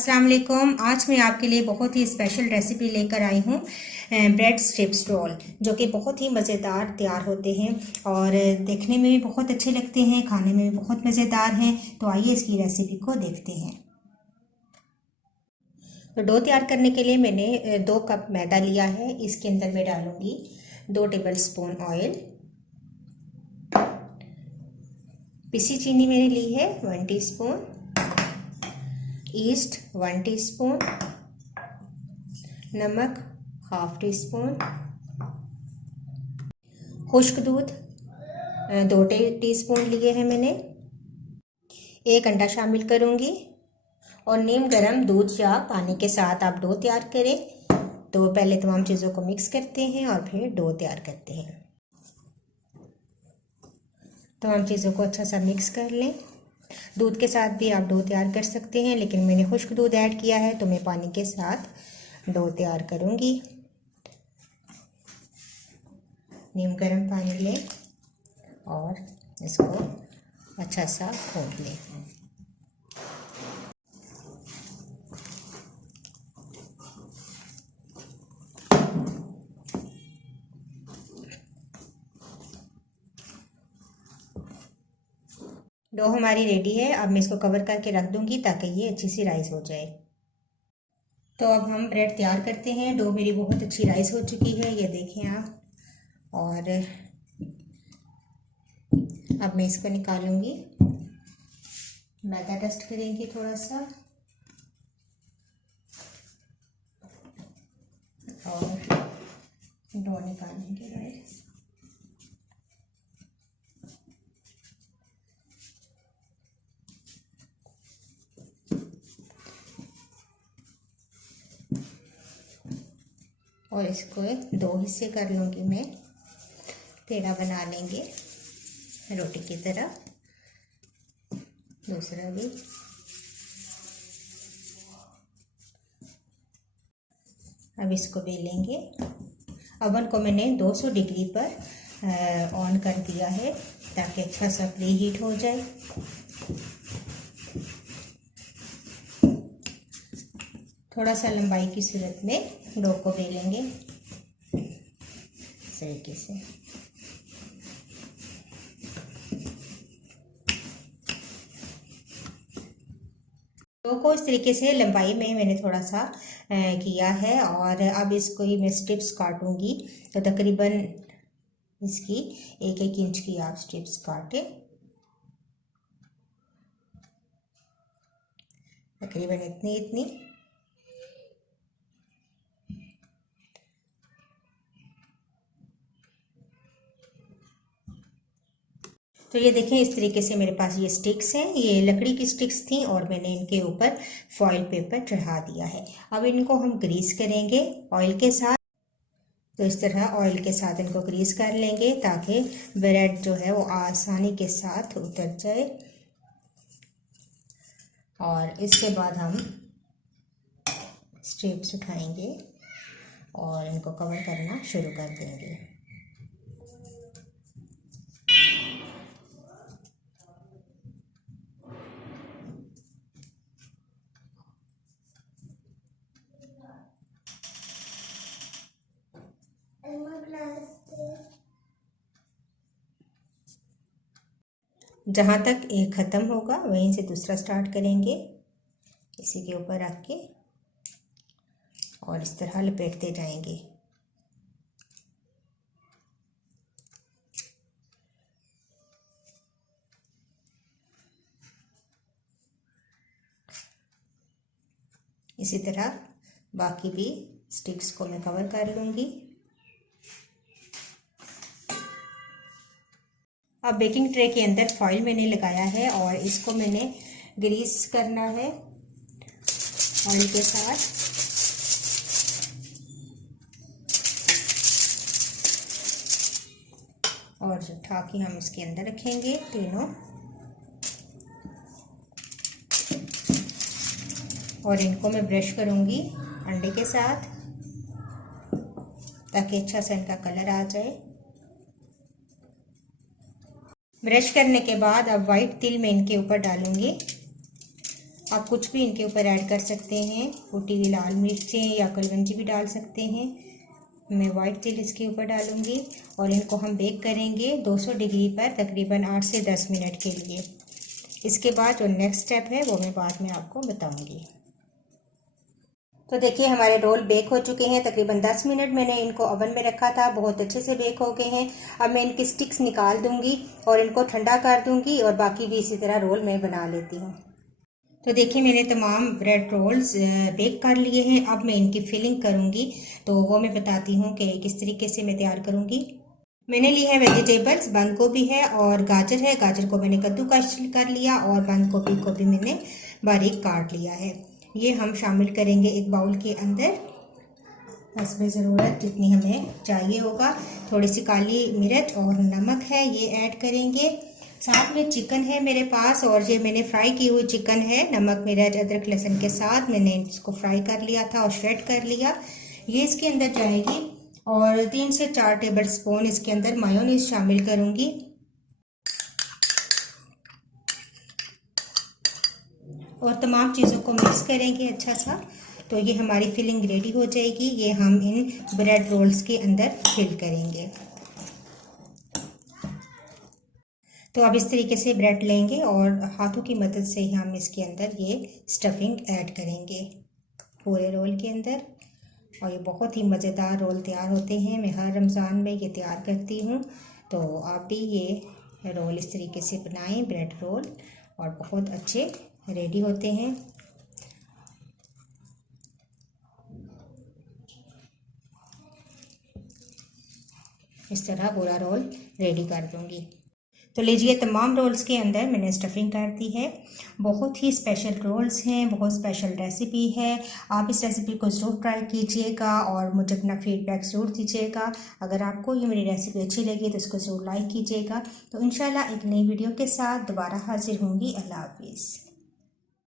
अस्सलाम वालेकुम। आज मैं आपके लिए बहुत ही स्पेशल रेसिपी लेकर आई हूँ ब्रेड स्ट्रिप्स रोल, जो कि बहुत ही मज़ेदार तैयार होते हैं और देखने में भी बहुत अच्छे लगते हैं, खाने में भी बहुत मज़ेदार हैं। तो आइए इसकी रेसिपी को देखते हैं। तो डो तैयार करने के लिए मैंने 2 कप मैदा लिया है। इसके अंदर मैं डालूँगी 2 टेबल स्पून ऑयल। पिसी चीनी मैंने ली है 1 टीस्पून, ईस्ट 1 टीस्पून, नमक 1/2 टीस्पून, खुश्क दूध 2 टीस्पून लिए हैं मैंने। 1 अंडा शामिल करूंगी और नीम गर्म दूध या पानी के साथ आप डो तैयार करें। तो पहले तमाम चीज़ों को मिक्स करते हैं और फिर डो तैयार करते हैं। तमाम चीज़ों को अच्छा सा मिक्स कर लें। दूध के साथ भी आप डो तैयार कर सकते हैं, लेकिन मैंने खुश्क दूध ऐड किया है तो मैं पानी के साथ डो तैयार करूंगी। नीम गर्म पानी लें और इसको अच्छा सा घोट लें। डो हमारी रेडी है। अब मैं इसको कवर करके रख दूंगी ताकि ये अच्छी सी राइस हो जाए। तो अब हम ब्रेड तैयार करते हैं। डो मेरी बहुत अच्छी राइस हो चुकी है, ये देखें आप। और अब मैं इसको निकालूंगी। मैदा डस्ट करेंगे थोड़ा सा और डो निकालेंगे राइस। और इसको 2 हिस्से कर लूँगी मैं। पेड़ा बना लेंगे रोटी की तरह। दूसरा भी। अब इसको बेलेंगे। ओवन को मैंने 200 डिग्री पर ऑन कर दिया है ताकि अच्छा सा प्री हीट हो जाए। थोड़ा सा लंबाई की सूरत में डो को बेलेंगे इस तरीके से। डो को इस तरीके से लंबाई में मैंने थोड़ा सा किया है और अब इसको ही मैं स्ट्रिप्स काटूंगी। तो तकरीबन इसकी 1-1 इंच की आप स्ट्रिप्स काटें, तकरीबन इतनी इतनी। तो ये देखें, इस तरीके से मेरे पास ये स्टिक्स हैं। ये लकड़ी की स्टिक्स थी और मैंने इनके ऊपर फॉइल पेपर चढ़ा दिया है। अब इनको हम ग्रीस करेंगे ऑयल के साथ। तो इस तरह ऑयल के साथ इनको ग्रीस कर लेंगे ताकि ब्रेड जो है वो आसानी के साथ उतर जाए। और इसके बाद हम स्ट्रिप्स उठाएंगे और इनको कवर करना शुरू कर देंगे। जहाँ तक एक ख़त्म होगा वहीं से दूसरा स्टार्ट करेंगे, इसी के ऊपर रख के और इस तरह लपेटते जाएंगे। इसी तरह बाकी भी स्टिक्स को मैं कवर कर लूँगी। अब बेकिंग ट्रे के अंदर फॉइल मैंने लगाया है और इसको मैंने ग्रीस करना है ऑयल के साथ। और उठा के हम इसके अंदर रखेंगे तीनों। और इनको मैं ब्रश करूँगी अंडे के साथ ताकि अच्छा सा इनका कलर आ जाए। ब्रश करने के बाद अब वाइट तिल मैं इनके ऊपर डालूंगी आप कुछ भी इनके ऊपर ऐड कर सकते हैं, कुटी हुई लाल मिर्चें या कलवंजी भी डाल सकते हैं। मैं वाइट तिल इसके ऊपर डालूंगी और इनको हम बेक करेंगे 200 डिग्री पर तकरीबन 8 से 10 मिनट के लिए। इसके बाद जो नेक्स्ट स्टेप है वो मैं बाद में आपको बताऊंगी। तो देखिए हमारे रोल बेक हो चुके हैं। तकरीबन 10 मिनट मैंने इनको ओवन में रखा था, बहुत अच्छे से बेक हो गए हैं। अब मैं इनकी स्टिक्स निकाल दूंगी और इनको ठंडा कर दूंगी और बाकी भी इसी तरह रोल मैं बना लेती हूँ। तो देखिए मैंने तमाम ब्रेड रोल्स बेक कर लिए हैं। अब मैं इनकी फिलिंग करूँगी, तो वो मैं बताती हूँ कि किस तरीके से मैं तैयार करूँगी। मैंने ली है वेजिटेबल्स, बंद गोभी है और गाजर है। गाजर को मैंने कद्दूकस कर लिया और बंद गोभी को भी मैंने बारीक काट लिया है। ये हम शामिल करेंगे एक बाउल के अंदर, हस्बे ज़रूरत जितनी हमें चाहिए होगा। थोड़ी सी काली मिर्च और नमक है, ये ऐड करेंगे। साथ में चिकन है मेरे पास और ये मैंने फ्राई की हुई चिकन है। नमक मिर्च अदरक लहसुन के साथ मैंने इसको फ्राई कर लिया था और श्रेड कर लिया। ये इसके अंदर जाएगी और 3 से 4 टेबल स्पून इसके अंदर मायोनीज शामिल करूंगी। और तमाम चीज़ों को मिक्स करेंगे अच्छा सा। तो ये हमारी फिलिंग रेडी हो जाएगी। ये हम इन ब्रेड रोल्स के अंदर फिल करेंगे। तो अब इस तरीके से ब्रेड लेंगे और हाथों की मदद से ही हम इसके अंदर ये स्टफिंग ऐड करेंगे पूरे रोल के अंदर। और ये बहुत ही मज़ेदार रोल तैयार होते हैं। मैं हर रमज़ान में ये तैयार करती हूँ, तो आप भी ये रोल इस तरीके से बनाएं, ब्रेड रोल, और बहुत अच्छे रेडी होते हैं। इस तरह पूरा रोल रेडी कर दूँगी। तो लीजिए तमाम रोल्स के अंदर मैंने स्टफिंग कर दी है। बहुत ही स्पेशल रोल्स हैं, बहुत स्पेशल रेसिपी है। आप इस रेसिपी को ज़रूर ट्राई कीजिएगा और मुझे अपना फीडबैक ज़रूर दीजिएगा। अगर आपको ये मेरी रेसिपी अच्छी लगी तो इसको ज़रूर लाइक कीजिएगा। तो इंशाल्लाह एक नई वीडियो के साथ दोबारा हाजिर होंगी। अल्लाह हाफिज़।